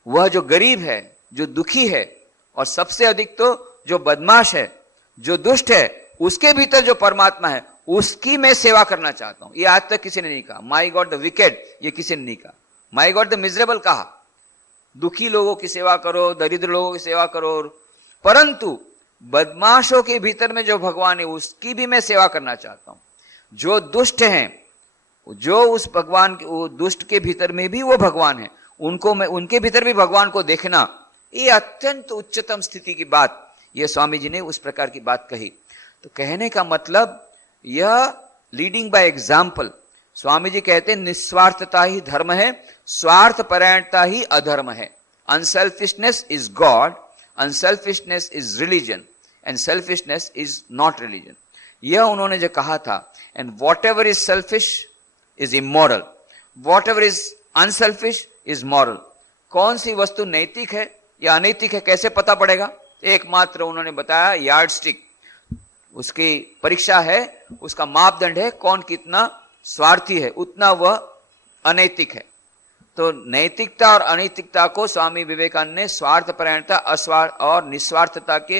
वह जो गरीब है, जो दुखी है, और सबसे अधिक तो जो बदमाश है, जो दुष्ट है, उसके भीतर जो परमात्मा है, उसकी मैं सेवा करना चाहता हूं। ये आज तक किसी ने नहीं कहा। माई गॉड द विकेड, ये किसी ने नहीं कहा। माई गॉड द मिजरेबल कहा, दुखी लोगों की सेवा करो, दरिद्र लोगों की सेवा करो, परंतु बदमाशों के भीतर में जो भगवान है, उसकी भी मैं सेवा करना चाहता हूं। जो दुष्ट हैं, जो उस भगवान, वो दुष्ट के भीतर में भी वो भगवान है, उनको मैं, उनके भीतर भी भगवान को देखना, ये अत्यंत उच्चतम स्थिति की बात, ये स्वामी जी ने उस प्रकार की बात कही। तो कहने का मतलब यह leading by example. Swami ji कहते हैं निस्वार्थता ही धर्म है, स्वार्थ परायणता ही अधर्म है। Unselfishness is God, unselfishness is religion, and selfishness is not religion. यह उन्होंने जो कहा था। And what ever is selfish is immoral, what ever is unselfish is moral. कौन सी वस्तु नैतिक है या अनैतिक है कैसे पता पड़ेगा? एकमात्र उन्होंने बताया यार्ड स्टिक, उसकी परीक्षा है, उसका मापदंड है, कौन कितना स्वार्थी है उतना वह अनैतिक है। तो नैतिकता और अनैतिकता को स्वामी विवेकानंद ने स्वार्थपरायणता, अस्वार्थ और निस्वार्थता के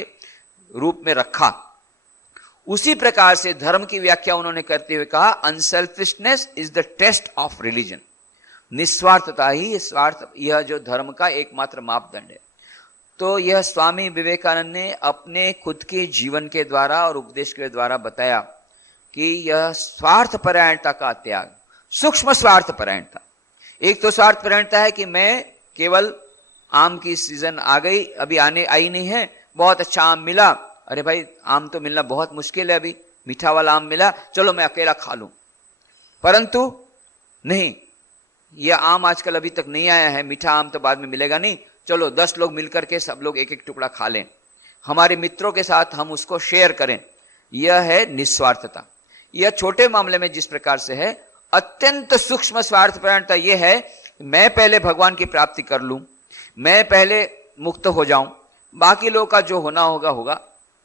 रूप में रखा। उसी प्रकार से धर्म की व्याख्या उन्होंने करते हुए कहा unselfishness is the test of religion. निस्वार्थता ही स्वार्थ, यह जो धर्म का एकमात्र मापदंड है। तो यह स्वामी विवेकानंद ने अपने खुद के जीवन के द्वारा और उपदेश के द्वारा बताया कि यह स्वार्थपरायणता का त्याग, सूक्ष्म स्वार्थपरायणता। एक तो स्वार्थपरायणता है कि मैं केवल आम की सीजन आ गई, अभी आई नहीं है, बहुत अच्छा आम मिला, अरे भाई आम तो मिलना बहुत मुश्किल है, अभी मीठा वाला आम मिला, चलो मैं अकेला खा लूं। परंतु नहीं, यह आम आजकल अभी तक नहीं आया है, मीठा आम तो बाद में मिलेगा नहीं, चलो 10 लोग मिलकर के सब लोग एक एक टुकड़ा खा लें, हमारे मित्रों के साथ हम उसको शेयर करें। यह है निस्वार्थता। यह छोटे मामले में जिस प्रकार से है, अत्यंत सूक्ष्म स्वार्थपरायणता यह है मैं पहले भगवान की प्राप्ति कर लूं, मैं पहले मुक्त हो जाऊं, बाकी लोग का जो होना होगा होगा,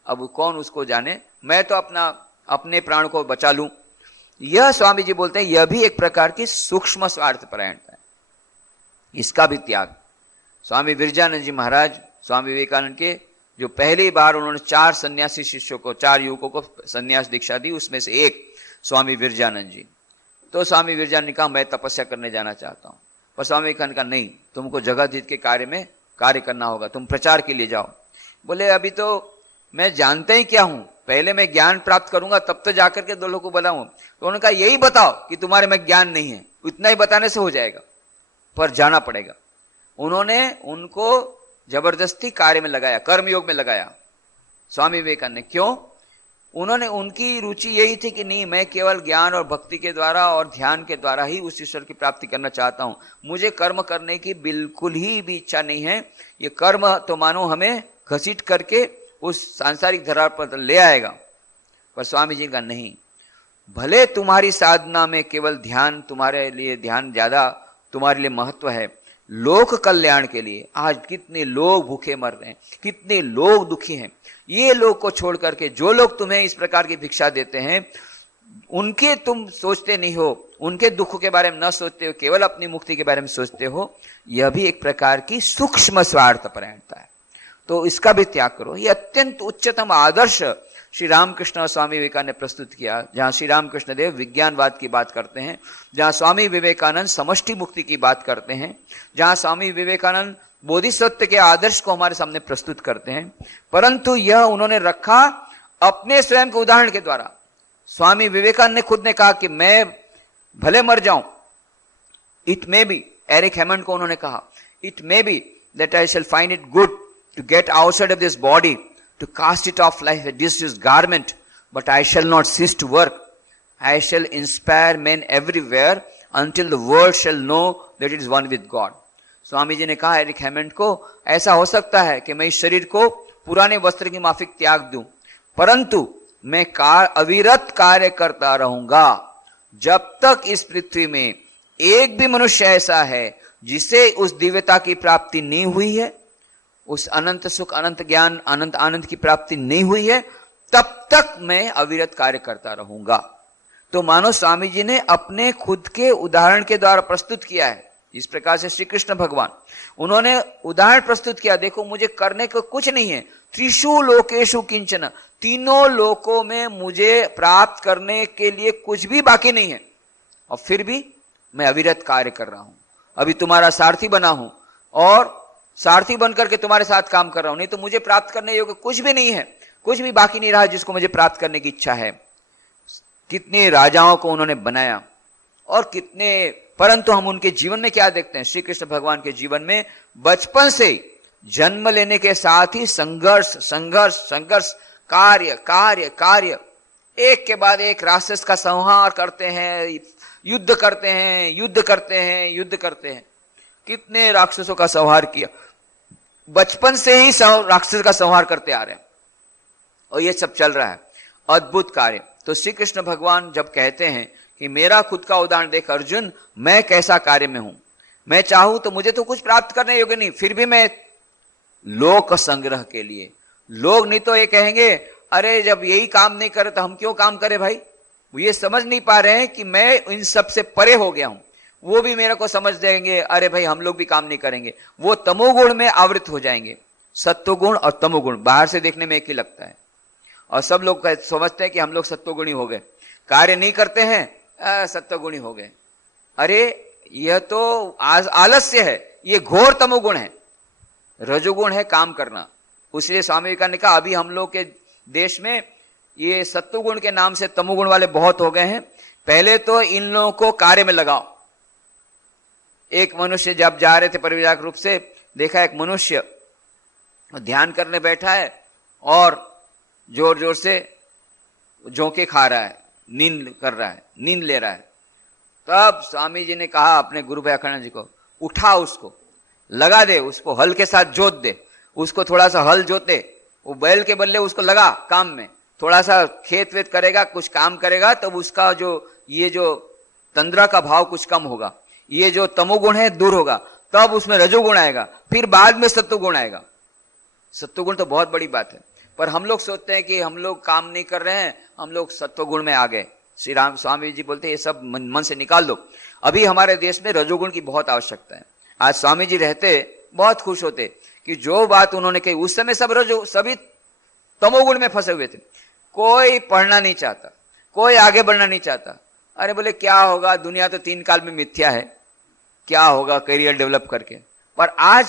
अब कौन उसको जाने, मैं तो अपने प्राण को बचा लूं। यह स्वामी जी बोलते हैं यह भी एक प्रकार की सूक्ष्म स्वार्थपरायणता है, इसका भी त्याग। स्वामी विरजानंद जी महाराज स्वामी विवेकानंद के जो पहली बार उन्होंने 4 सन्यासी शिष्यों को, 4 युवकों को सन्यास दीक्षा दी, उसमें से एक स्वामी विरजानंद जी। तो स्वामी विरजानंद ने कहा मैं तपस्या करने जाना चाहता हूं, पर स्वामी विवेकानंद का नहीं, तुमको जगत के कार्य में कार्य करना होगा, तुम प्रचार के लिए जाओ। बोले अभी तो मैं जानते ही क्या हूं, पहले मैं ज्ञान प्राप्त करूंगा तब तो जाकर के 2 लोगों को बताऊं। तो उन्होंने कहा यही बताओ कि तुम्हारे में ज्ञान नहीं है, इतना ही बताने से हो जाएगा, पर जाना पड़ेगा। उन्होंने उनको जबरदस्ती कार्य में लगाया, कर्मयोग में लगाया स्वामी विवेकानंद ने। क्यों? उन्होंने, उनकी रुचि यही थी कि नहीं, मैं केवल ज्ञान और भक्ति के द्वारा और ध्यान के द्वारा ही उस ईश्वर की प्राप्ति करना चाहता हूं, मुझे कर्म करने की बिल्कुल ही भी इच्छा नहीं है। ये कर्म तो मानो हमें घसीट करके उस सांसारिक धरा पर ले आएगा। पर स्वामी जी का नहीं, भले तुम्हारी साधना में केवल ध्यान, तुम्हारे लिए ध्यान ज्यादा तुम्हारे लिए महत्व है, लोक कल्याण के लिए आज कितने लोग भूखे मर रहे हैं, कितने लोग दुखी हैं, ये लोग को छोड़ करके जो लोग तुम्हें इस प्रकार की भिक्षा देते हैं, उनके तुम सोचते नहीं हो, उनके दुख के बारे में न सोचते हो, केवल अपनी मुक्ति के बारे में सोचते हो, यह भी एक प्रकार की सूक्ष्म स्वार्थपरायणता है। तो इसका भी त्याग करो। यह अत्यंत उच्चतम आदर्श श्री रामकृष्ण और स्वामी विवेकानंद ने प्रस्तुत किया, जहां श्री रामकृष्ण देव विज्ञानवाद की बात करते हैं, जहां स्वामी विवेकानंद समष्टि मुक्ति की बात करते हैं, जहां स्वामी विवेकानंद बोधिसत्व के आदर्श को हमारे सामने प्रस्तुत करते हैं, परंतु यह उन्होंने रखा अपने स्वयं के उदाहरण के द्वारा। स्वामी विवेकानंद ने खुद ने कहा कि मैं भले मर जाऊं, it may be, Eric Hammond को उन्होंने कहा, it may be that I shall find it good to get outside of this body, to cast it off like a disused garment, but I shall not cease to work. I shall inspire men everywhere until the world shall know that it is one with God. Swami ji ने कहा Eric Hammond को, ऐसा हो सकता है कि मैं इस शरीर को पुराने वस्त्र की माफिक त्याग दूं, परंतु मैं अविरत कार्य करता रहूंगा जब तक इस पृथ्वी में एक भी मनुष्य ऐसा है जिसे उस दिव्यता की प्राप्ति नहीं हुई है, उस अनंत सुख, अनंत ज्ञान, अनंत आनंद की प्राप्ति नहीं हुई है, तब तक मैं अविरत कार्य करता रहूंगा। तो मानो स्वामी जी ने अपने खुद के उदाहरण के द्वारा प्रस्तुत किया है। इस प्रकार से श्री कृष्ण भगवान, उन्होंने उदाहरण प्रस्तुत किया, देखो मुझे करने को कुछ नहीं है, त्रिषु लोकेशु किंचन, तीनों लोकों में मुझे प्राप्त करने के लिए कुछ भी बाकी नहीं है, और फिर भी मैं अविरत कार्य कर रहा हूं। अभी तुम्हारा सारथी बना हूं और सारथी बनकर के तुम्हारे साथ काम कर रहा हूं, नहीं तो मुझे प्राप्त करने योग्य कुछ भी नहीं है, कुछ भी बाकी नहीं रहा जिसको मुझे प्राप्त करने की इच्छा है। कितने राजाओं को उन्होंने बनाया और कितने, परंतु हम उनके जीवन में क्या देखते हैं? श्री कृष्ण भगवान के जीवन में बचपन से जन्म लेने के साथ ही संघर्ष संघर्ष संघर्ष, कार्य कार्य कार्य, एक के बाद एक राक्षस का संहार करते हैं, युद्ध करते हैं, युद्ध करते हैं, युद्ध करते हैं। कितने राक्षसों का संहार किया, बचपन से ही राक्षस का संहार करते आ रहे हैं, और ये सब चल रहा है, अद्भुत कार्य। तो श्री कृष्ण भगवान जब कहते हैं कि मेरा खुद का उदाहरण देख अर्जुन, मैं कैसा कार्य में हूं, मैं चाहूं तो मुझे तो कुछ प्राप्त करने योग्य नहीं, फिर भी मैं लोक संग्रह के लिए, लोग नहीं तो ये कहेंगे अरे जब यही काम नहीं करे तो हम क्यों काम करें भाई। वो ये समझ नहीं पा रहे हैं कि मैं इन सब से परे हो गया हूं, वो भी मेरे को समझ देंगे अरे भाई हम लोग भी काम नहीं करेंगे, वो तमोगुण में आवृत हो जाएंगे। सत्वगुण और तमोगुण बाहर से देखने में एक ही लगता है, और सब लोग समझते हैं कि हम लोग सत्वगुणी हो गए, कार्य नहीं करते हैं सत्वगुणी हो गए। अरे यह तो आलस्य है, ये घोर तमोगुण है। रजोगुण है काम करना। इसलिए स्वामी विवेकानंद ने कहा अभी हम लोग के देश में ये सत्वगुण के नाम से तमोगुण वाले बहुत हो गए हैं, पहले तो इन लोगों को कार्य में लगाओ। एक मनुष्य जब जा रहे थे परिव्राजक रूप से, देखा एक मनुष्य ध्यान करने बैठा है और जोर जोर से झोंके खा रहा है, नींद कर रहा है, नींद ले रहा है। तब स्वामी जी ने कहा अपने गुरु भाई अखंडानंद जी को, उठा उसको, लगा दे, उसको हल के साथ जोत दे, उसको थोड़ा सा हल जोते, वो बैल के बदले उसको लगा काम में, थोड़ा सा खेत वेत करेगा, कुछ काम करेगा, तब उसका जो ये जो तंद्रा का भाव कुछ कम होगा, ये जो तमोगुण है दूर होगा, तब उसमें रजोगुण आएगा, फिर बाद में सत्वगुण आएगा। सत्वगुण तो बहुत बड़ी बात है, पर हम लोग सोचते हैं कि हम लोग काम नहीं कर रहे हैं, हम लोग सत्वगुण में आ गए। श्री राम स्वामी जी बोलते हैं ये सब मन से निकाल दो। अभी हमारे देश में रजोगुण की बहुत आवश्यकता है। आज स्वामी जी रहते बहुत खुश होते कि जो बात उन्होंने कही, उस समय सभी तमोगुण में फंसे हुए थे, कोई पढ़ना नहीं चाहता, कोई आगे बढ़ना नहीं चाहता। अरे बोले क्या होगा, दुनिया तो 3 काल में मिथ्या है, क्या होगा करियर डेवलप करके। पर आज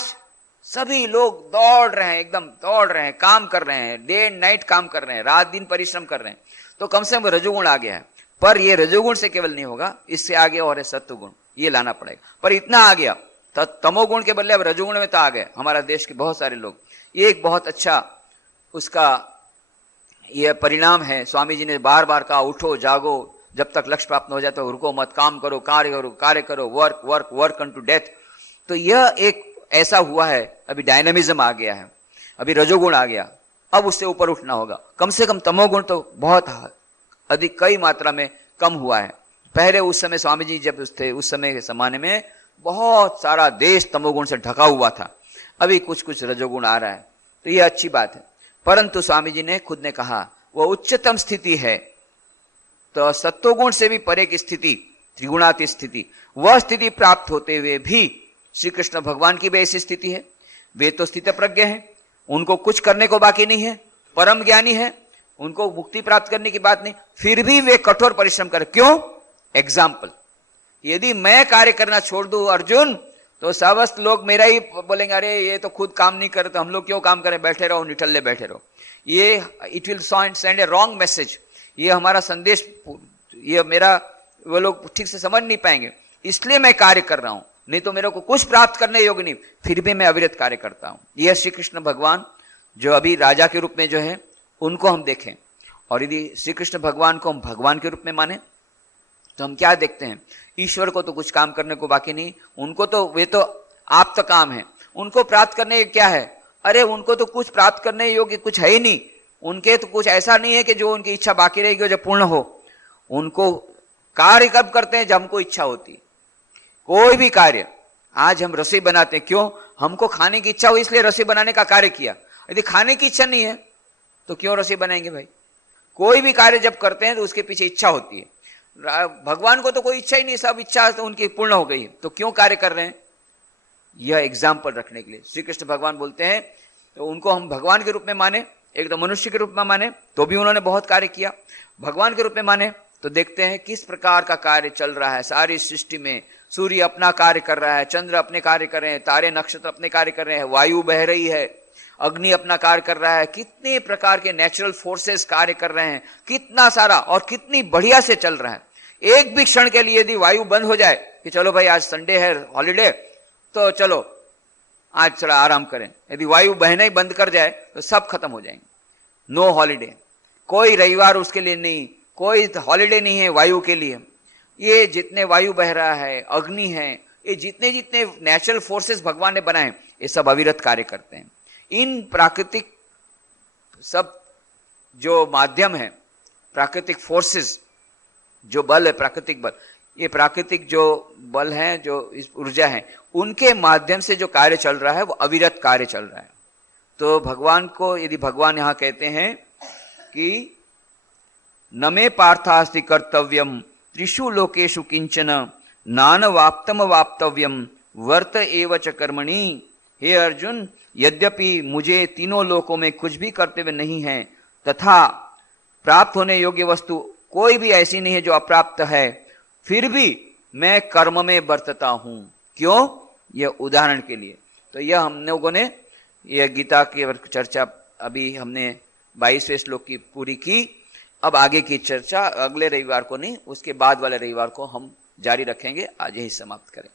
सभी लोग दौड़ रहे हैं, एकदम दौड़ रहे हैं, काम कर रहे हैं, डे एंड नाइट काम कर रहे हैं, रात दिन परिश्रम कर रहे हैं। तो कम से कम रजोगुण आ गया है, पर ये रजोगुण से केवल नहीं होगा, इससे आगे और है सत्वगुण, ये लाना पड़ेगा। पर इतना आ गया, तमोगुण के बदले अब रजोगुण में तो आ गए हमारा देश के बहुत सारे लोग। ये एक बहुत अच्छा उसका यह परिणाम है। स्वामी जी ने बार बार कहा उठो जागो, जब तक लक्ष्य प्राप्त हो जाए तो रुको मत, काम करो, कार्य करो, work work work unto death. तो यह एक ऐसा हुआ है, अभी डायनामिज्म आ गया है, अभी रजोगुण आ गया, अब उससे ऊपर उठना होगा। कम से कम तमोगुण तो बहुत अधिक कई मात्रा में कम हुआ है। पहले उस समय स्वामी जी जब थे उस समय के जमाने में बहुत सारा देश तमोगुण से ढका हुआ था, अभी कुछ कुछ रजोगुण आ रहा है, तो यह अच्छी बात है। परंतु स्वामी जी ने खुद ने कहा वह उच्चतम स्थिति है तो सत्वगुण से भी परे की स्थिति, त्रिगुणातीत स्थिति, वह स्थिति प्राप्त होते हुए भी श्री कृष्ण भगवान की भी ऐसी स्थिति है। वे तो स्थित प्रज्ञ हैं, उनको कुछ करने को बाकी नहीं है, परम ज्ञानी है, उनको मुक्ति प्राप्त करने की बात नहीं, फिर भी वे कठोर परिश्रम करें। क्यों? एग्जाम्पल, यदि मैं कार्य करना छोड़ दूं अर्जुन, तो समस्त लोग मेरा ही बोलेंगे, अरे ये तो खुद काम नहीं करते, हम लोग क्यों काम करें, बैठे रहो, निठल्ले बैठे रहो। ये it will send A wrong message, ये हमारा संदेश, ये मेरा वो लोग ठीक से समझ नहीं पाएंगे, इसलिए मैं कार्य कर रहा हूं, नहीं तो मेरे को कुछ प्राप्त करने योग्य नहीं, फिर भी मैं अविरत कार्य करता हूं। यह श्री कृष्ण भगवान जो अभी राजा के रूप में जो है उनको हम देखें, और यदि श्री कृष्ण भगवान को हम भगवान के रूप में माने तो हम क्या देखते हैं, ईश्वर को तो कुछ काम करने को बाकी नहीं, उनको तो वे तो आप तो काम है, उनको प्राप्त करने क्या है, अरे उनको तो कुछ प्राप्त करने योग्य कुछ है ही नहीं, उनके तो कुछ ऐसा नहीं है कि जो उनकी इच्छा बाकी रहेगी जब पूर्ण हो। उनको कार्य कब करते हैं, जब हमको इच्छा होती है, कोई भी कार्य। आज हम रसोई बनाते हैं, क्यों? हमको खाने की इच्छा हुई इसलिए रसोई बनाने का कार्य किया। यदि खाने की इच्छा नहीं है तो क्यों रसोई बनाएंगे भाई? कोई भी कार्य जब करते हैं तो उसके पीछे इच्छा होती है। भगवान को तो कोई इच्छा ही नहीं, सब इच्छा तो उनकी पूर्ण हो गई है, तो क्यों कार्य कर रहे हैं? यह एग्जाम्पल रखने के लिए श्री कृष्ण भगवान बोलते हैं, तो उनको हम भगवान के रूप में माने, एक तो मनुष्य के रूप में माने तो भी उन्होंने बहुत कार्य किया, भगवान के रूप में माने तो देखते हैं किस प्रकार का कार्य चल रहा है सारी सृष्टि में। सूर्य अपना कार्य कर रहा है, चंद्र अपने कार्य कर रहे हैं, तारे नक्षत्र अपने कार्य कर रहे हैं, वायु बह रही है, अग्नि अपना कार्य कर रहा है, कितने प्रकार के नेचुरल फोर्सेस कार्य कर रहे हैं, कितना सारा और कितनी बढ़िया से चल रहा है। एक भी क्षण के लिए यदि वायु बंद हो जाए कि चलो भाई आज संडे है, हॉलीडे, तो चलो आज थोड़ा आराम करें, यदि वायु बहना ही बंद कर जाए तो सब खत्म हो जाएंगे। नो हॉलीडे, कोई रविवार उसके लिए नहीं, कोई हॉलीडे नहीं है वायु के लिए। ये जितने वायु बह रहा है, अग्नि है, ये जितने जितने नेचुरल फोर्सेस भगवान ने बनाए, ये सब अविरत कार्य करते हैं। इन प्राकृतिक सब जो माध्यम है, प्राकृतिक फोर्सेस, जो बल है, प्राकृतिक बल, ये प्राकृतिक जो बल है, जो इस ऊर्जा है, उनके माध्यम से जो कार्य चल रहा है वो अविरत कार्य चल रहा है। तो भगवान को यदि भगवान यहां कहते हैं कि न मे पार्थास्ति कर्तव्यम त्रिषु लोकेषु किंचन नान वाप्तम वाप्तव्यम वर्त एव च कर्मणि। हे अर्जुन, यद्यपि मुझे तीनों लोकों में कुछ भी कर्तव्य नहीं है, तथा प्राप्त होने योग्य वस्तु कोई भी ऐसी नहीं है जो अप्राप्त है, फिर भी मैं कर्म में बरतता हूं। क्यों? यह उदाहरण के लिए। तो यह हम लोगों ने यह गीता की चर्चा अभी हमने 22वें श्लोक की पूरी की। अब आगे की चर्चा अगले रविवार को नहीं, उसके बाद वाले रविवार को हम जारी रखेंगे। आज यही समाप्त करें।